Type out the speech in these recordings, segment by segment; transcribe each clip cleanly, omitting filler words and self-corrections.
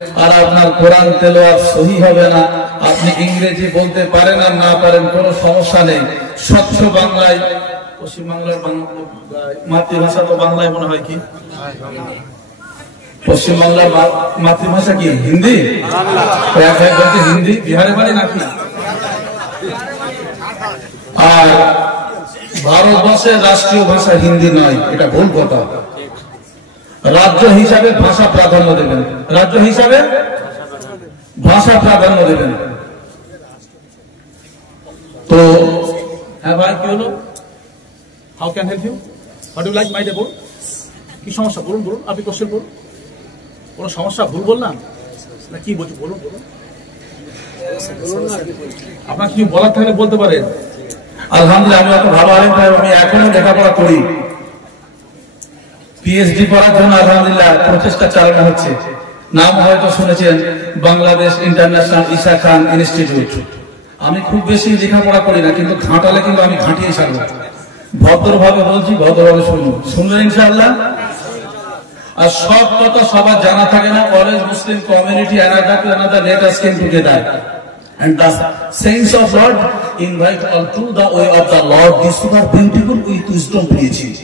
আর আপনার কোরআন তেলাওয়াত সহি হবে না। আপনি ইংরেজি বলতে পারেন আর না পারেন, কোনো সমস্যা নেই। স্বচ্ছ বাংলায়, পশ্চিমবাংলার মাতৃভাষা তো বাংলায় মনে হয় কি? পশ্চিমবাংলার মাতৃভাষা কি হিন্দি? হিন্দি বিহারে বাড়ি নাকি? আর ভারতবর্ষের রাষ্ট্রীয় ভাষা হিন্দি নয়, এটা ভুল কথা। রাজ্য হিসাবে ভাষা প্রাধান্য দেবেন, রাজ্য হিসাবে ভাষা প্রাধান্য দেবেন। তো হ্যাঁ ভাই, কি হলো? How can help you? What do like my day? বলুন, কি সমস্যা? বলুন বলুন, আপনি কোশ্চেন বলুন। কোনো সমস্যা? ভুল বললাম না কি বলছি? বলুন বলুন, আপনার কি বলার থাকলে বলতে পারেন। আলহামদুলিল্লাহ, আমি অত ভালো আলেম তাই আমি এখনো লেখাপড়া করি। পিএইচডি করার জন্য আলহামদুলিল্লাহ প্রচেষ্টা চালানো হচ্ছে। নাম হয়তো শুনেছেন, বাংলাদেশ ইন্টারন্যাশনাল ঈসা খান ইনস্টিটিউট। আমি খুব বেশি লেখাপড়া করি না, কিন্তু ঘাটালে কিন্তু আমি ঘাঁটিয়ে ছাড়বো। ভদ্রভাবে বলছি, ভদ্রভাবে শুনুন, শুনবেন ইনশাআল্লাহ। আর সব কথা সবার জানা থাকে না। Always Muslim community another to another, let us came together and the saints of Lord invite all to the way of the Lord. These are beautiful with wisdom preaching.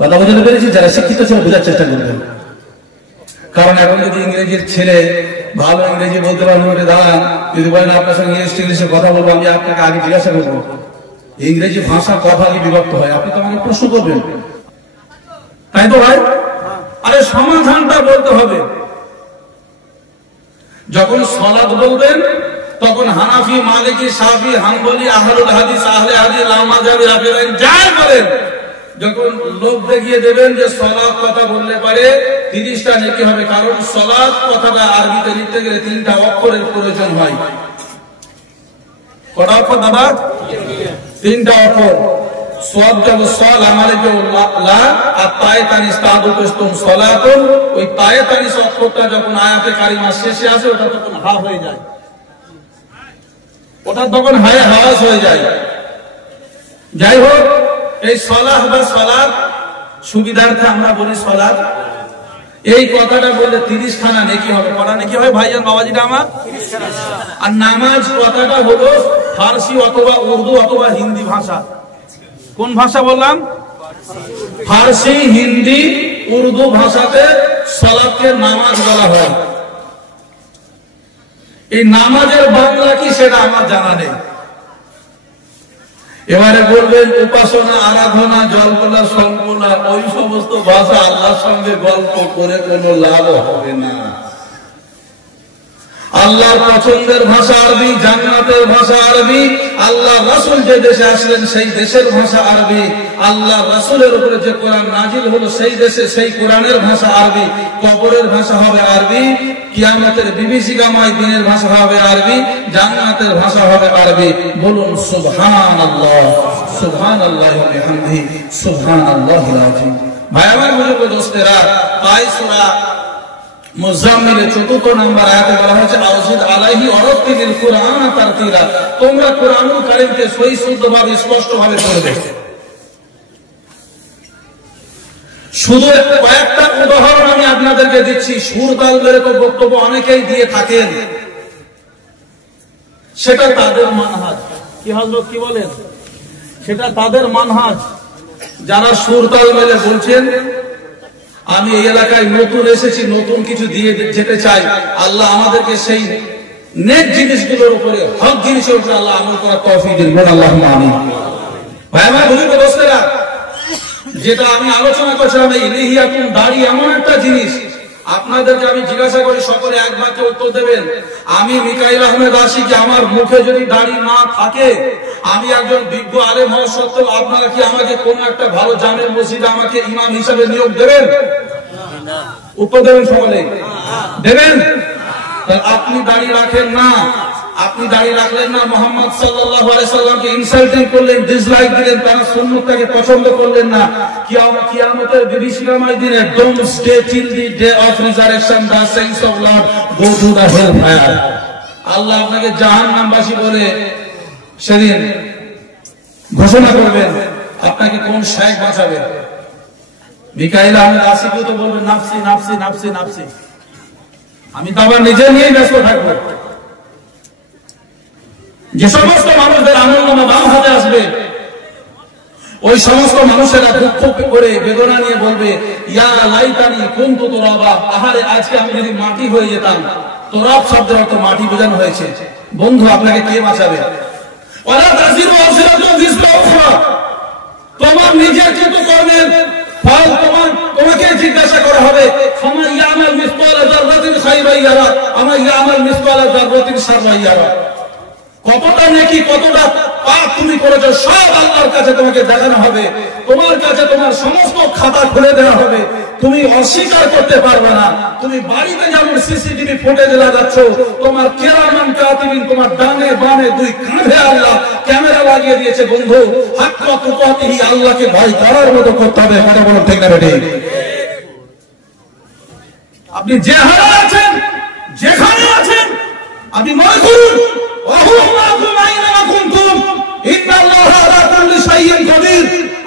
কথা বুঝতে পেরেছি? যারা শিক্ষিত ছিল বোঝার চেষ্টা করবেন। কারণ এখন যদি ইংরেজির ছেলে ভালো ইংরেজি বলতে পারবেন, দাঁড়ান, যদি বলেন আপনার সঙ্গে ইংলিশে কথা বলবো, আমি আপনাকে আগে জিজ্ঞাসা করবো ইংরেজি ভাষা কথা কি বিভক্ত হয়, আপনি তো আমাকে প্রশ্ন করবেন, তাই তো ভাই? আরে সমাধানটা বলতে হবে। যখন সালাত বলবেন তখন হানাফি, মালিকি, শাফি, হাম্বলি, আহলুল হাদিস, আহলে হাদিস, লামাযাবি, রাফিদাইন যাই বলেন, যখন লোক দেখিয়ে দেবেন যে সালাত কথা বললে পারে 30টা নেকি হবে। কারণ সালাত কথাটা আরবিতে লিখতে গেলে 3টা অক্ষরের প্রয়োজন হয়। কটা অক্ষর দাদা? 3টা অক্ষর। সাদ যাব সাল, আমালে যে লা, আর তায়ে তানিস তাদু কস্তুম সালাতুন। ওই তায়ে তানিস অক্ষরটা যখন আয়াতে কারিমা শেষে আসে, ওটা তখন হা হয়ে যায়, ওটা তখন হায়ে হাওয়াজ হয়ে যায়। যাই হোক, এই সালাহ বা সালাত সুবিধার্থে আমরা বলি সালাত। এই কথাটা বললে 30খানা নেকি হবে। কটা নেকি হবে ভাইজান বাবাজিটা আমার? আর নামাজ কথাটা হলো ফার্সি অথবা উর্দু অথবা হিন্দি ভাষা। কোন ভাষা বললাম? ফার্সি, হিন্দি, উর্দু ভাষাতে সালাতকে নামাজ বলা হয়। এই নামাজের বাংলা কি সেটা আমার জানা নেই। এবারে বলবেন উপাসনা, আরাধনা, জল্পনা, সংকলনা, ওই সমস্ত ভাষা আল্লাহর সঙ্গে গল্প করে কোনো লাভ হবে না। আল্লাহর পছন্দের ভাষা আরবি, জান্নাতের ভাষা আরবি, আল্লাহ রাসূল যে দেশে আসলেন সেই দেশের ভাষা আরবি, আল্লাহ রাসূলের উপরে যে কোরআন নাজিল হলো সেই দেশে সেই কোরআনের ভাষা আরবি, কবরের ভাষা হবে আরবি, কিয়ামতের বিভীষিকাময় দিনের ভাষা হবে আরবি, জান্নাতের ভাষা হবে আরবি। বলুন সুবহানাল্লাহ, সুবহানাল্লাহি ওয়া বিহামদিহি, সুবহানাল্লাহিল আযীম। ভাই আমার বুজুর্গ দোস্তেরা, তাই সূরা মুজাম্মিলের 4 নম্বর আয়াতে বলা হয়েছে আউযিদ আলাইহি ওয়ারাত্তিলিল কুরআন তারতিলা। তোমরা কুরআনুল কারীমকে সহি শুদ্ধভাবে স্পষ্টভাবে পড়বে। শুধু কয়েকটা উদাহরণ আমি আপনাদেরকে দিচ্ছি। সুর তাল মেরে তো বক্তব্য অনেকেই দিয়ে থাকেন, সেটা তাদের মানহাজ। কি হযরত কি বলেন? সেটা তাদের মানহাজ। যারা সুর তাল মেরে বলছেন আমি এই এলাকায় নতুন এসেছি, নতুন কিছু দিয়ে যেতে চাই, আল্লাহ আমাদেরকে সেই নেক জিনিসগুলোর উপরে, হক জিনিসের উপরে আল্লাহ আমল করার তৌফিক দিন। আল্লাহুম্মা আমিন। ভাই আমার বুজুর্গ দোস্তেরা, যেটা আমি আলোচনা করছিলাম, এই লিহিয়াতুন, দাড়ি এমন একটা জিনিস, আপনাদেরকে আমি জিজ্ঞাসা করি, সকলে এক বাক্যে উত্তর দেবেন। আমি মিকাইল আহমেদ আশিক, আমার মুখে যদি দাড়ি না থাকে, আমি একজন বিজ্ঞ আলেম হওয়া সত্ত্বেও আপনারা কি আমাকে কোন একটা ভালো জামের মসজিদে আমাকে ইমাম হিসাবে নিয়োগ দেবেন? উত্তর দেবেন সকলে, দেবেন? আপনি দাড়ি রাখেন না, আপনি দাঁড়িয়ে রাখলেন না, মুহাম্মদ সাল্লাল্লাহু আলাইহি সাল্লামকে ইনসাল্টিং করলেন, ডিসলাইক দিলেন, তার সুন্নতটাকে পছন্দ করলেন না। কিয়ামতের বিভীষিকাময় দিনে, doomsday till the day of resurrection, the saints of lord go to the hell fire. Allah আপনাকে জাহান্নামবাসী বলে সেদিন ঘোষণা করবেন। আপনাকে কোন শায়েখ বাঁচাবে? মিকাইল আহমেদ আশিকও তো বলবেন নাফসি নাফসি নাফসি নাফসি। আমি তো আবার নিজে নিয়েই ব্যস্ত থাকবো। যে সমস্ত মানুষদের আমলনামা বাম হাতে আসবে, ওই সমস্ত মানুষেরা দুঃখ করে বেদনা নিয়ে বলবে, ইয়া লাইতানি কুনতু তুরাবা, আহারে আজকে আমি যদি মাটি হয়ে যেতাম। তুরাব শব্দের অর্থ মাটি বোঝানো হয়েছে। বন্ধু, আপনাকে কে বাঁচাবে? ওয়ালা তাজিরু ওয়াজিরাতুন বিজরা উখরা, তোমার নিজের কর্মের ফল তোমাকে জিজ্ঞাসা করা হবে। ফামান ইয়ামাল মিসকালা যাররাতিন খায়রান ইয়ারা, আমা ইয়ামাল মিসকালা যাররাতিন শাররান ইয়ারা। কতটা নেকি, কতটা পাপ তুমি করেছো, সব আল্লাহর কাছে তোমাকে দেখানো হবে। তোমার কাছে তোমার সমস্ত খাতা খুলে দেওয়া হবে। তুমি অস্বীকার করতে পারবে না। তুমি বাড়িতে যেমন সিসিটিভি ফুটেজ লাগাচ্ছ, তোমার কিরামান কাতিবিন তোমার ডানে বামে দুই কাঁধে আল্লাহ ক্যামেরা লাগিয়ে দিয়েছে। বন্ধু, হাক্কা তুকাতিহি, আল্লাহকে ভয় করার মতো করতে হবে। কথা বলো ঠিক না বেঠিক? আপনি যে হারে আছেন, যেখানে আছেন, আপনি মনে করুন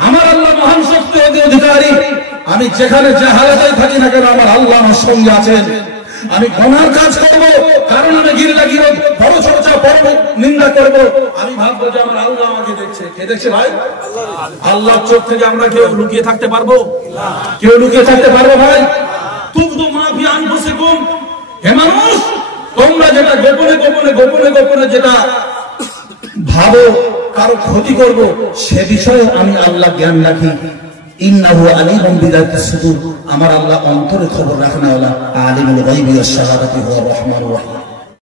আমার আল্লাহ মহান শক্তি অধিকারী। আমি যেখানে যে হালাতে থাকি না কেন, আমার আল্লাহ আমার সঙ্গে আছেন। আমি গুনার কাজ করব, কারণ আমি গিরলা গিরত বড় চর্চা বড় নিন্দা করব, আমি ভাববো যে আমার আল্লাহ আমাকে দেখছে। কে দেখছে ভাই? আল্লাহর চোখ থেকে আমরা কেউ লুকিয়ে থাকতে পারবো? কেউ লুকিয়ে থাকতে পারবো ভাই? তুবদু মা ফি আনফুসিকুম, হে মানুষ, তোমরা যেটা গোপনে গোপনে গোপনে গোপনে যেটা ভাবো কারো ক্ষতি করব, সে বিষয়ে আমি আল্লাহ জ্ঞান রাখি। ইন্নাহু আলিমুন বিযাতিস সুদূর, আমার আল্লাহ অন্তরে খবর রাখনেওয়ালা। আলিমুল গায়বি ওয়াশ শাহাদাতি হুয়া রাহমানুর রাহিম।